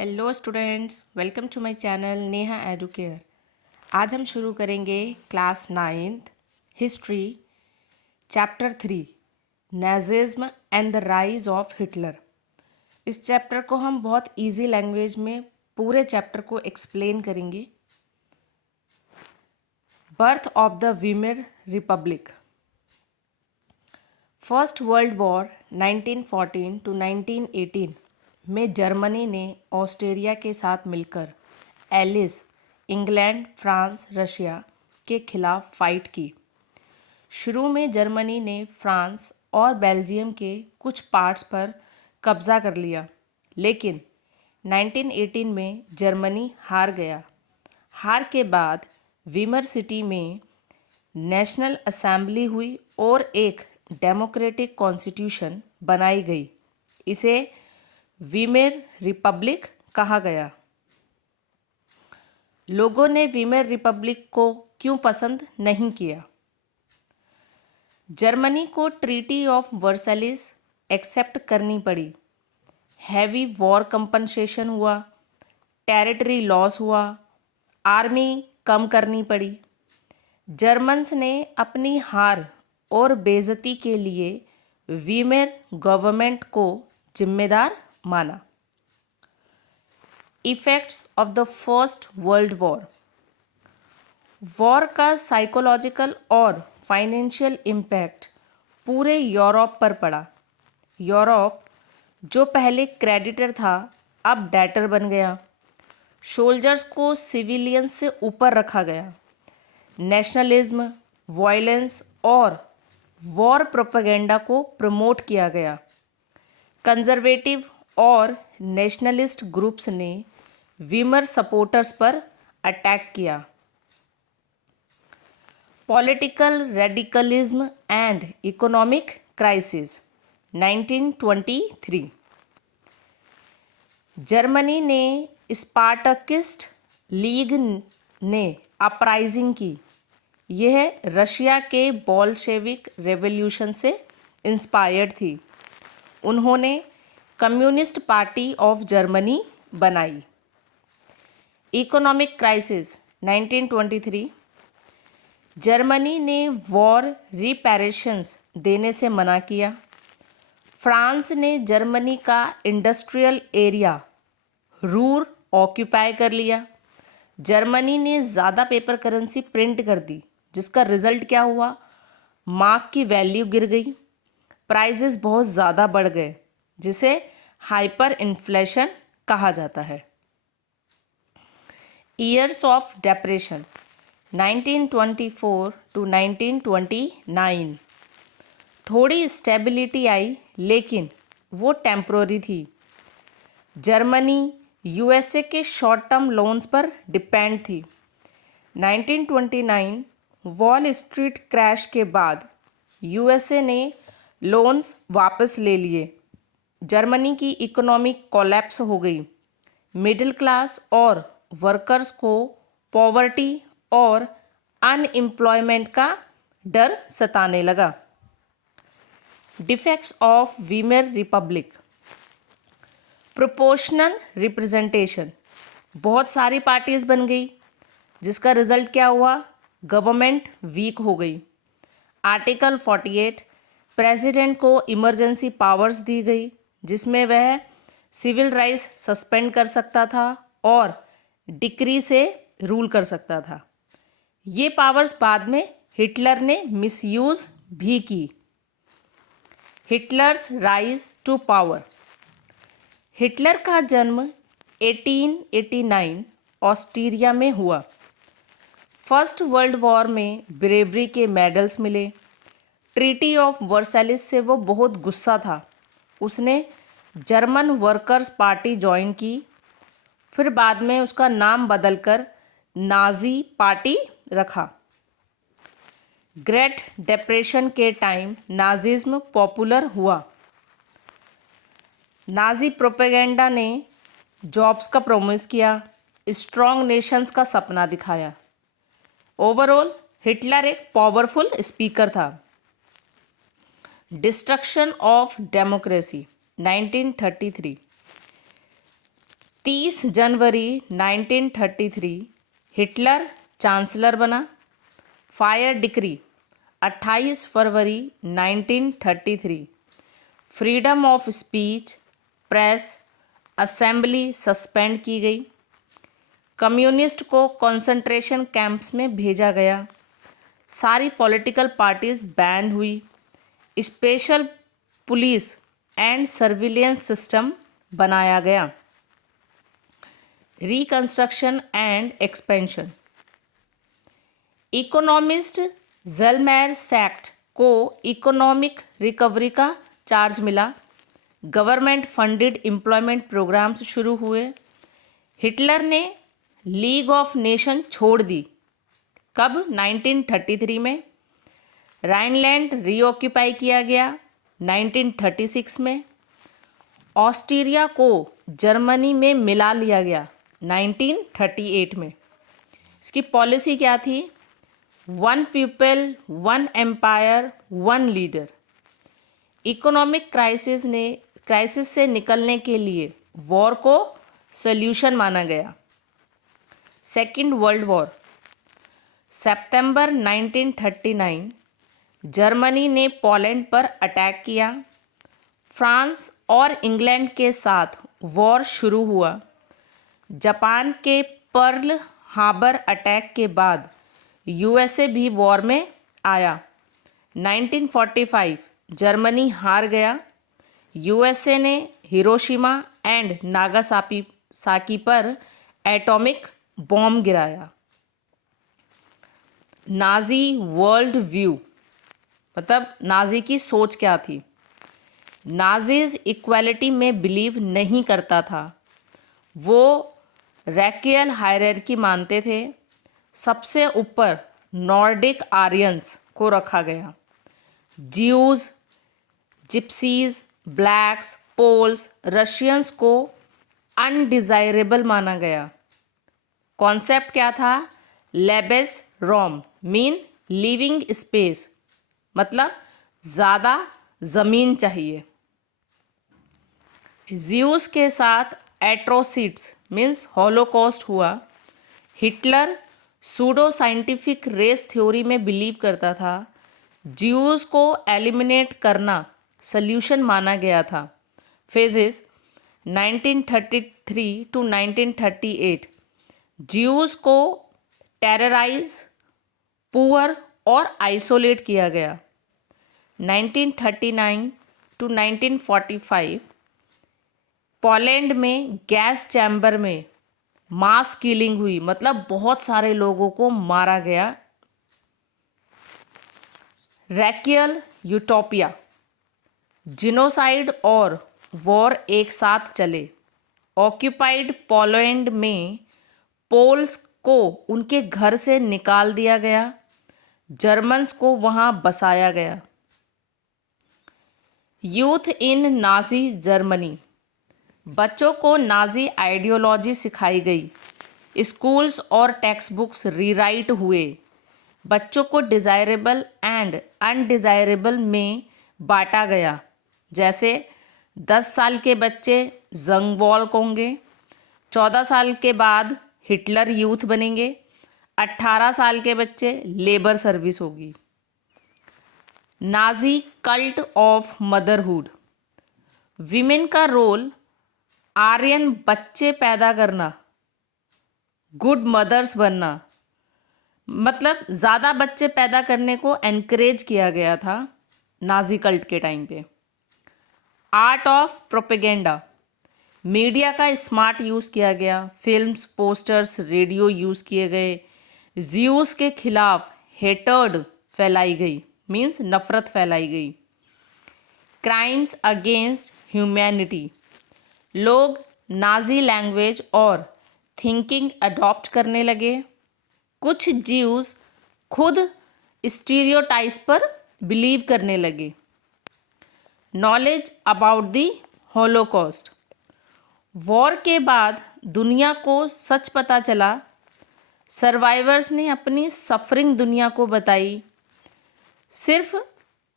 Hello students, welcome to my channel Neha Educare. आज हम शुरू करेंगे class 9th history chapter 3 Nazism and the rise of Hitler. इस chapter को हम बहुत इजी लैंग्वेज में पूरे चैप्टर को एक्सप्लेन करेंगे। Birth of the Weimar Republic. First world war 1914 to 1918 में जर्मनी ने ऑस्ट्रेलिया के साथ मिलकर एलिस, इंग्लैंड, फ्रांस, रशिया के खिलाफ फाइट की। शुरू में जर्मनी ने फ्रांस और बेल्जियम के कुछ पार्ट्स पर कब्जा कर लिया, लेकिन 1918 में जर्मनी हार गया। हार के बाद वीमर सिटी में नेशनल असेंबली हुई और एक डेमोक्रेटिक कॉन्स्टिट्यूशन बनाई गई। इसे वीमर रिपब्लिक कहा गया। लोगों ने वीमर रिपब्लिक को क्यों पसंद नहीं किया? जर्मनी को ट्रीटी ऑफ वर्साइलिस एक्सेप्ट करनी पड़ी। हैवी वॉर कंपनसेशन हुआ, टेरिटरी लॉस हुआ, आर्मी कम करनी पड़ी। जर्मन्स ने अपनी हार और बेइज्जती के लिए वीमर गवर्नमेंट को जिम्मेदार माना। Effects of the first world war. War का साइकोलॉजिकल और फाइनेंशियल इम्पैक्ट पूरे यूरोप पर पड़ा। यूरोप जो पहले क्रेडिटर था अब डेटर बन गया। सोल्जर्स को सिविलियंस से ऊपर रखा गया। नेशनलिज्म, वायलेंस और वॉर प्रोपेगेंडा को प्रमोट किया गया। कंजर्वेटिव और नेशनलिस्ट ग्रुप्स ने वीमर सपोर्टर्स पर अटैक किया। Political radicalism and economic crisis 1923। Germany ने स्पार्टकिस्ट लीग ने अपराइजिंग की। यह रशिया के बोल्शेविक रेवोल्यूशन से इंस्पायर्ड थी। उन्होंने कम्युनिस्ट पार्टी ऑफ जर्मनी बनाई। Economic crisis 1923। जर्मनी ने वॉर रिपेरेशंस देने से मना किया। फ्रांस ने जर्मनी का इंडस्ट्रियल एरिया रूर ऑक्यूपाई कर लिया। जर्मनी ने ज़्यादा पेपर करेंसी प्रिंट कर दी, जिसका रिजल्ट क्या हुआ? मार्क की वैल्यू गिर गई, प्राइजेस बहुत ज़्यादा बढ़ गए, जिसे हाइपर इन्फ्लेशन कहा जाता है। Years of depression 1924 to 1929। थोड़ी स्टेबिलिटी आई, लेकिन वो टेम्प्रोरी थी। जर्मनी यूएसए के शॉर्ट टर्म लोन्स पर डिपेंड थी। 1929 वॉल स्ट्रीट क्रैश के बाद यूएसए ने लोन्स वापस ले लिए। जर्मनी की इकोनॉमी कोलैप्स हो गई। मिडिल क्लास और वर्कर्स को पॉवर्टी और अनएम्प्लॉयमेंट का डर सताने लगा। Defects of Weimar Republic. Proportional representation. बहुत सारी पार्टीज बन गई, जिसका रिजल्ट क्या हुआ? गवर्नमेंट वीक हो गई। आर्टिकल 48 प्रेसिडेंट को इमरजेंसी पावर्स दी गई, जिसमें वह सिविल राइट्स सस्पेंड कर सकता था और डिक्री से रूल कर सकता था। ये पावर्स बाद में हिटलर ने मिसयूज भी की। Hitler's rise to power. Hitler का जन्म 1889 ऑस्ट्रिया में हुआ। फर्स्ट वर्ल्ड वॉर में ब्रेवरी के मेडल्स मिले। ट्रीटी ऑफ वर्साइलिस से वो बहुत गुस्सा था। उसने जर्मन वर्कर्स पार्टी ज्वाइन की। फिर बाद में उसका नाम बदलकर नाजी पार्टी रखा। ग्रेट डिप्रेशन के टाइम नाजिज्म पॉपुलर हुआ। नाजी प्रोपेगेंडा ने जॉब्स का प्रॉमिस किया, स्ट्रॉन्ग नेशंस का सपना दिखाया। ओवरऑल हिटलर एक पावरफुल स्पीकर था। Destruction of democracy 1933। 30 जनवरी 1933 हिटलर चांसलर बना। फायर डिक्री 28 फरवरी 1933 freedom of speech, press, assembly suspend की गई। कम्युनिस्ट को कंसंट्रेशन कैंप्स में भेजा गया। सारी पॉलिटिकल पार्टीज बैन हुई। Special police and surveillance system बनाया गया। Reconstruction and expansion. Economist Hjalmar Schacht को इकोनॉमिक रिकवरी का चार्ज मिला। गवर्नमेंट फंडेड एम्प्लॉयमेंट प्रोग्राम्स शुरू हुए। हिटलर ने लीग ऑफ नेशन छोड़ दी। कब? 1933 में। राइनलैंड रीऑक्यूपाई किया गया 1936 में। ऑस्ट्रिया को जर्मनी में मिला लिया गया 1938 में। इसकी पॉलिसी क्या थी? One people, one empire, one leader. Economic crisis से निकलने के लिए वॉर को सॉल्यूशन माना गया। Second world war. सितंबर 1939 जर्मनी ने पोलैंड पर अटैक किया। फ्रांस और इंग्लैंड के साथ वॉर शुरू हुआ। जापान के पर्ल हार्बर अटैक के बाद यूएसए भी वॉर में आया। 1945 जर्मनी हार गया। यूएसए ने हिरोशिमा एंड नागासाकी पर एटॉमिक बॉम्ब गिराया। नाजी वर्ल्ड व्यू मतलब नाजी की सोच क्या थी? नाजीज इक्वालिटी में बिलीव नहीं करता था। वो रैकियल हायरार्की मानते थे। सबसे ऊपर नॉर्डिक आर्यंस को रखा गया। Jews, gypsies, blacks, Poles, Russians को अनडिजायरेबल माना गया। कॉन्सेप्ट क्या था? Lebensraum mean living space, मतलब ज़्यादा ज़मीन चाहिए। ज्यूस के साथ एट्रोसिट्स मीन्स हॉलोकॉस्ट हुआ। Hitler pseudo scientific race theory में बिलीव करता था। ज्यूस को एलिमिनेट करना सल्यूशन माना गया था। फेजेस 1933 टू 1938 ज्यूस को टेरराइज, पुअर और आइसोलेट किया गया। 1939 टू 1945 पोलैंड में गैस चैम्बर में मास किलिंग हुई, मतलब बहुत सारे लोगों को मारा गया। रैकियल यूटोपिया। जिनोसाइड और वॉर एक साथ चले। ऑक्यूपाइड पोलैंड में पोल्स को उनके घर से निकाल दिया गया। जर्मन्स को वहां बसाया गया। Youth in Nazi Germany. बच्चों को नाजी आइडियोलॉजी सिखाई गई। स्कूल्स और टेक्स्ट बुक्स रीराइट हुए। बच्चों को डिज़ायरेबल एंड अनडिज़ायरेबल में बांटा गया। जैसे 10 साल के बच्चे जंग वॉल्क होंगे, 14 साल के बाद हिटलर यूथ बनेंगे, 18 साल के बच्चे लेबर सर्विस होगी। Nazi cult of motherhood. Women का रोल आर्यन बच्चे पैदा करना, गुड मदर्स बनना, मतलब ज़्यादा बच्चे पैदा करने को एनकरेज किया गया था नाजी कल्ट के टाइम पे। Art of propaganda. मीडिया का स्मार्ट यूज़ किया गया। फिल्म्स, पोस्टर्स, रेडियो यूज़ किए गए। ज्यूस के खिलाफ हेटर्ड फैलाई गई, मीन्स नफ़रत फैलाई गई। Crimes against humanity. लोग नाजी लैंग्वेज और थिंकिंग अडॉप्ट करने लगे। कुछ ज्यूज खुद स्टीरियोटाइप्स पर बिलीव करने लगे। Knowledge about the Holocaust. War के बाद दुनिया को सच पता चला। सर्वाइवर्स ने अपनी सफरिंग दुनिया को बताई। सिर्फ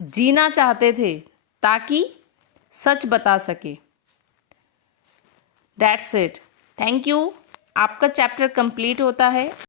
जीना चाहते थे ताकि सच बता सके। That's it. Thank you. आपका चैप्टर कंप्लीट होता है।